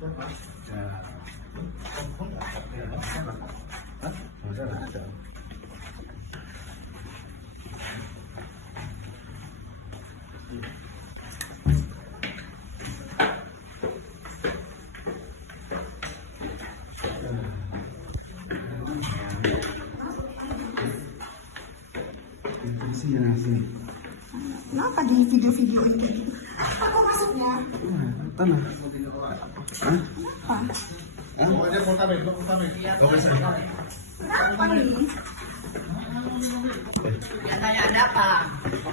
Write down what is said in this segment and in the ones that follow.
Kenapa di video-video ini? Apa maksudnya? Tanah. Hah? Apa? Kenapa ini? Tanya ada apa?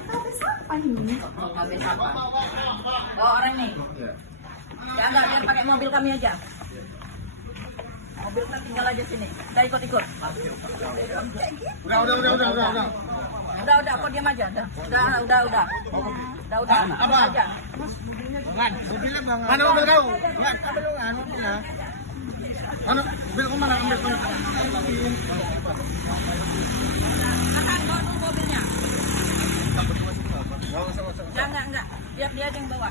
Habis apa ini? Habis apa? Oh orang nih. Ya enggak, dia pakai mobil kami aja. Mobil kita tinggal aja sini. Kita ikut-ikut. Udah, kok diam aja. Udah. Apa aja. Mana mobil kau? Mana mobil kau mana ambil kau? Akan bawa dulu mobilnya. Enggak. Biar dia aja yang bawa.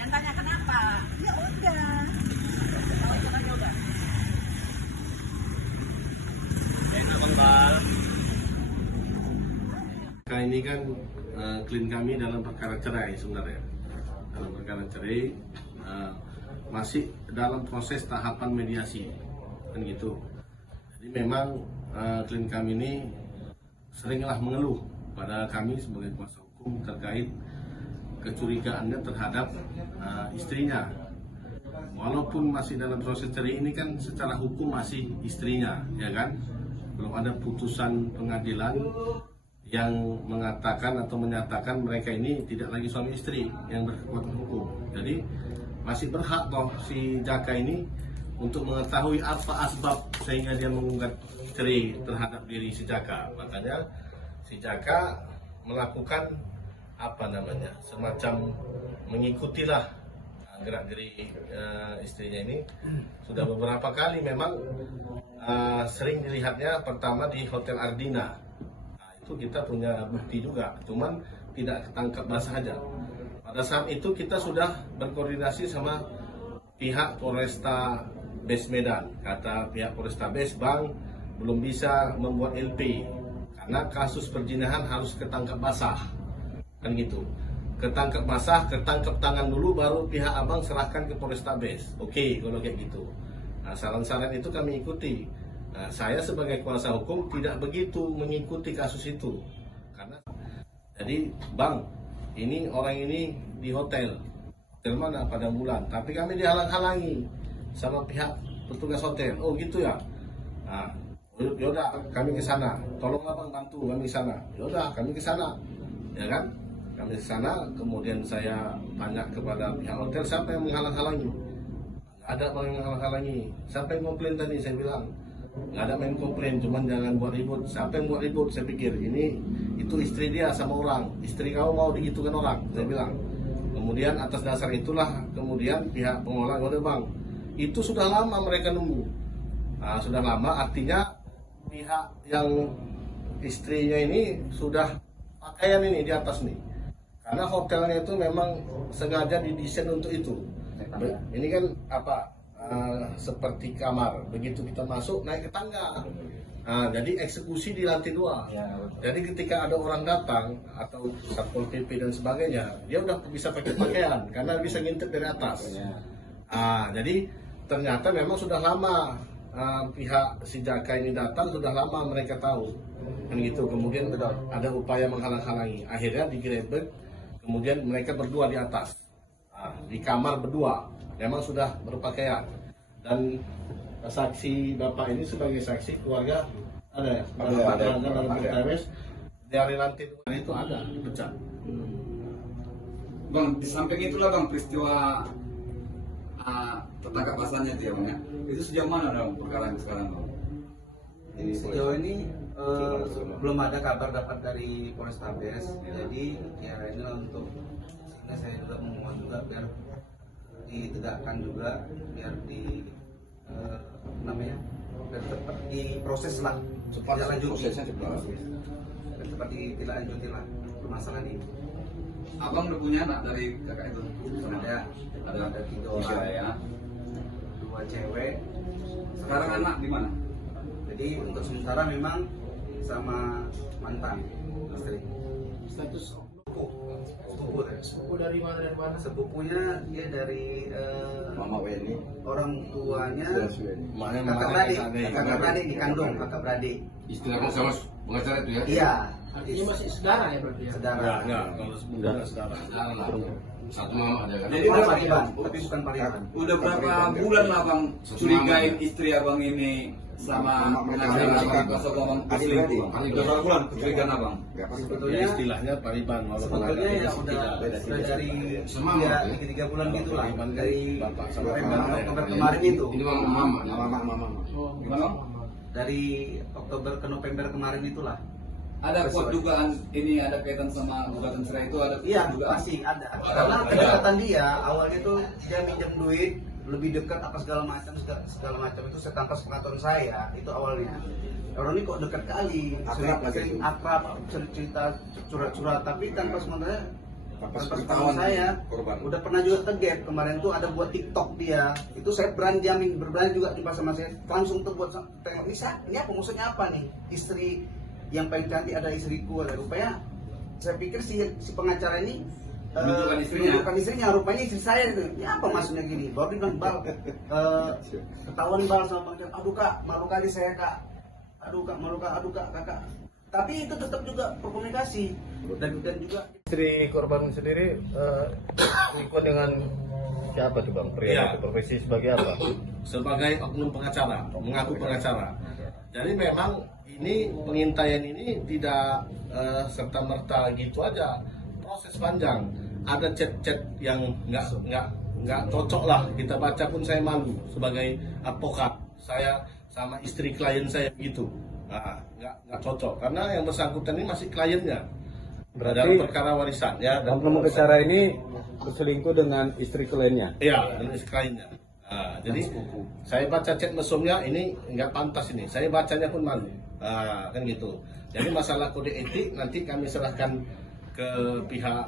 Yang tanya kenapa? Ya udah. Oh, itu aja udah. Ini kan klien kami dalam perkara cerai sebenarnya. Dalam perkara cerai masih dalam proses tahapan mediasi, kan gitu. Jadi memang klien kami ini seringlah mengeluh pada kami sebagai kuasa hukum terkait kecurigaannya terhadap istrinya. Walaupun masih dalam proses cerai ini kan secara hukum masih istrinya, ya kan? Belum ada putusan pengadilan yang mengatakan atau menyatakan mereka ini tidak lagi suami istri yang berkekuatan hukum. Jadi masih berhak toh si Jaka ini untuk mengetahui apa asbab sehingga dia menggugat cerai terhadap diri si Jaka. Makanya si Jaka melakukan semacam mengikutilah gerak-geri istrinya ini. Sudah beberapa kali memang sering dilihatnya, pertama di Hotel Ardina. Itu kita punya bukti juga, cuman tidak ketangkap basah saja. Pada saat itu kita sudah berkoordinasi sama pihak Polresta Bes Medan. Kata pihak Polresta Bes, Bang, belum bisa membuat LP karena kasus perzinahan harus ketangkap basah, kan gitu. Ketangkap basah, ketangkap tangan dulu, baru pihak abang serahkan ke Polresta Bes. Oke, kalau kayak gitu. Nah, saran-saran itu kami ikuti. Nah, saya sebagai kuasa hukum tidak begitu mengikuti kasus itu. Karena jadi, Bang, ini orang ini di hotel mana pada bulan, tapi kami dihalang-halangi sama pihak petugas hotel. Oh gitu ya. Nah, yaudah kami ke sana. Tolong Abang bantu kami ke sana. Yaudah kami ke sana. Ya kan? Kami ke sana, kemudian saya tanya kepada pihak hotel, siapa yang menghalang-halangi? Nggak ada Bang yang menghalang-halangi. Siapa yang komplain tadi? Saya bilang nggak ada main komplain, cuman jangan buat ribut. Siapa yang buat ribut? Saya pikir itu istri dia sama orang. Istri kau mau digitukan orang, saya bilang. Kemudian atas dasar itulah kemudian pihak pengelola, udah Bang, itu sudah lama mereka nunggu. Nah, sudah lama artinya pihak yang istrinya ini sudah pakaian ini di atas nih. Karena hotelnya itu memang sengaja didesain untuk itu. Ini kan seperti kamar, begitu kita masuk naik ke tangga. Nah, jadi eksekusi di lantai 2. Jadi ketika ada orang datang atau Satpol PP dan sebagainya, dia udah bisa pakai pakaian karena bisa ngintip dari atas. Jadi ternyata memang sudah lama pihak si Jaka ini datang, sudah lama mereka tahu, kan gitu. Kemudian ada upaya menghalang-halangi, akhirnya digerebek. Kemudian mereka berdua di atas, di kamar berdua, memang sudah berpakaian. Dan saksi bapak ini sebagai saksi keluarga ada ya, ada dalam PTWS dari lantai 2 itu ada dipecat. Bang, di samping itulah Bang peristiwa tertangkap basahnya itu ya Bang ya. Itu sejauh mana dalam perkara sekarang Bang? Ini sejauh ini belum ada kabar dapat dari Polrestabes. Jadi ya ini untuk sehingga saya juga memohon juga biar ditegakkan juga, biar biar cepat diproses lah, tidak lanjuti, prosesnya cepat. cepat ditindaklanjuti lah permasalahan ini. abang udah punya anak dari kakak itu? Ada 3 orang, Tiga ya. 2 cewek. Sekarang anak di mana? Jadi untuk sementara memang sama mantan istri. Status Sepupu dari mana? sepupunya dia dari Mama Weni. orang tuanya Maknya kakak beradik dikandung kakak beradik. Istilahnya sama pengacara itu ya? Iya. Artinya masih saudara ya berarti ya? Saudara. kalau sebenarnya sekarang. Sekarang lah. Satu mama aja kan? Jadi bukan Pariban, tapi bukan Pariban. Udah berapa bulan lah abang curigain istri abang ini sama pengacara abang kuasa abang selingkuh? Udah berapa bulan curigaan abang? Ya Sebetulnya istilahnya Pariban walaupun sebetulnya ada ya tidak udah dari Semama, ya? 3 bulan gitulah Pariban dari bapak sama November mama. Oktober kemarin itu. Ini mama. Oh, Gimana? Dari Oktober ke November kemarin itulah. Ada kuat dugaan ini ada kaitan sama gugatan cerai itu ada Iya, dugaan? pasti ada. Karena kedekatan dia awalnya tuh dia minjem duit lebih dekat apa segala macam itu saya tanpa sepengetahuan saya itu awalnya. Orang ini kok dekat kali, sering akrab, cerita curhat-curhat, tapi tanpa sebenarnya tanpa sepengetahuan saya. Udah pernah juga tegep kemarin tuh ada buat TikTok dia, itu saya berani juga jumpa sama saya langsung tuh buat tengok ini apa maksudnya apa nih istri yang paling cantik ada istriku, ada rupanya saya pikir si pengacara ini menunjukkan istrinya, rupanya istri saya itu. Ya apa maksudnya gini? Baru dia bilang Bal, ketahuan Bal sama Bang, aduh kak, malu kali saya kak, aduh kak, kakak. Tapi itu tetap juga berkomunikasi dan juga Istri korban sendiri ikut dengan siapa tuh bang? Pria Iya. atau profesi sebagai apa? Sebagai oknum pengacara, mengaku pengacara. Jadi memang ini pengintaian ini tidak serta merta gitu aja, proses panjang. Ada chat-chat yang nggak cocok lah kita baca pun saya malu sebagai advokat. Saya sama istri klien saya begitu, nggak cocok karena yang bersangkutan ini masih kliennya. Berarti Dalam perkara warisan ya. dan oknum pengacara ini berselingkuh dengan istri kliennya. Iya, dengan istri kliennya. Nah, jadi saya baca chat mesumnya ini nggak pantas ini. Saya bacanya pun malu. Nah, kan gitu. Jadi masalah kode etik nanti kami serahkan ke pihak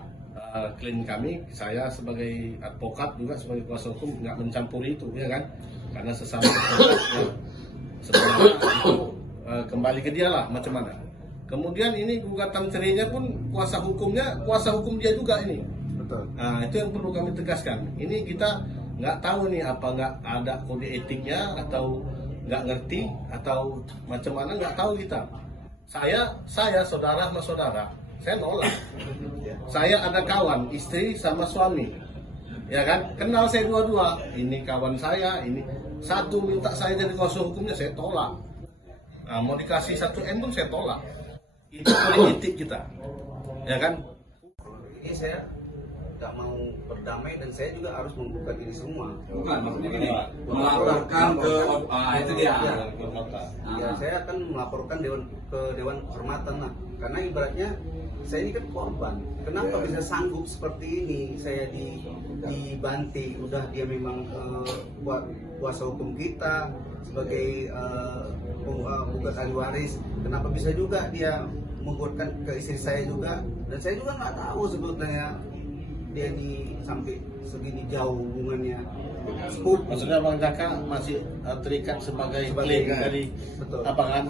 klien kami. Saya sebagai advokat juga sebagai kuasa hukum nggak mencampuri itu, ya kan? Karena sesama advokat ya, sebenarnya itu kembali ke dia lah macam mana. Kemudian ini gugatan cerainya pun kuasa hukum dia juga ini. betul. Nah, itu yang perlu kami tegaskan. Ini kita nggak tahu nih apa nggak ada kode etiknya atau nggak ngerti atau macam mana, nggak tahu kita. Saya saudara sama saudara, saya nolak. Saya ada kawan istri sama suami, ya kan, kenal saya dua-dua. Ini kawan saya, ini satu minta saya jadi kuasa hukumnya, saya tolak. Nah, mau dikasih 1 M pun saya tolak. Itu kode etik kita, ya kan. Ini saya nggak mau berdamai dan saya juga harus membuka diri semua. Bukan, maksudnya gini, melaporkan ke itu dia. Ya, saya akan melaporkan ke Dewan Kehormatan lah. Karena ibaratnya saya ini kan korban. Kenapa bisa sanggup seperti ini? Saya dibanting. Udah dia memang buat kuasa hukum kita sebagai penggugat ahli waris. Kenapa bisa juga dia menggugurkan ke istri saya juga? Dan saya juga nggak tahu sebetulnya dia ini sampai segini jauh hubungannya. Maksudnya Bang Jaka masih terikat sebagai klien dari betul. apa kan?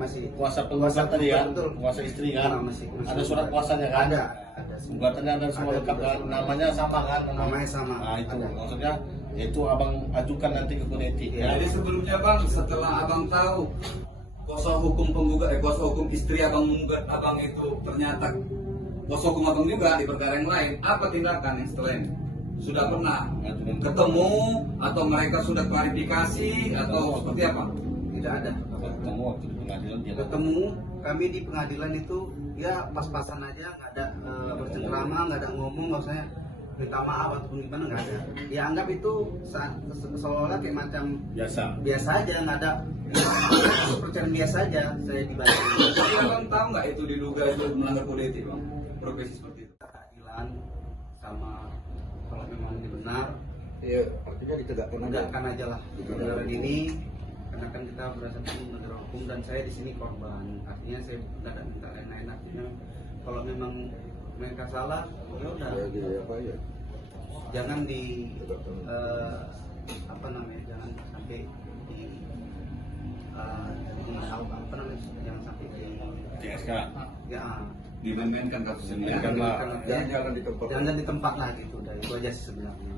Masih Kuasa penggugat tadi ya, betul. kuasa istri kan. Masih Ada surat kuasanya kan? Ada. Gugatannya ada semua Ada, lengkap betul. kan? Namanya sama kan? Namanya sama. Nah itu Ada. maksudnya itu abang ajukan nanti ke kode etik ya. Jadi sebelumnya bang, setelah abang tahu kuasa hukum istri abang menggugat abang itu ternyata kuasa hukum abang juga di perkara yang lain, apa tindakan yang setelah ini? Sudah pernah ketemu atau mereka sudah klarifikasi atau seperti apa? Tidak ada. Ketemu waktu di pengadilan dia Ketemu kami di pengadilan itu ya pas-pasan aja, nggak ada bercengkrama, nggak ada ngomong, maksudnya minta maaf ataupun gimana, nggak ada. Dia anggap itu seolah kayak macam biasa aja, nggak ada percayaan biasa aja saya dibantu. Tapi abang tahu nggak itu diduga itu melanggar kode etik bang? Profesi seperti itu. Keadilan sama kalau memang ini benar, Iya, artinya tegakkan aja lah negara ini, karena kan kita berdasarkan negara hukum dan saya di sini korban. Artinya saya nggak ada minta enak-enaknya. Kalau memang mereka salah, ya udah. Jangan di apa namanya, jangan sampai di apa namanya, jangan sampai di TSK. ya Dimainkan kasus ini. jangan Jangan di tempat. jangan di tempat lah gitu. Dari itu aja sih sebenarnya.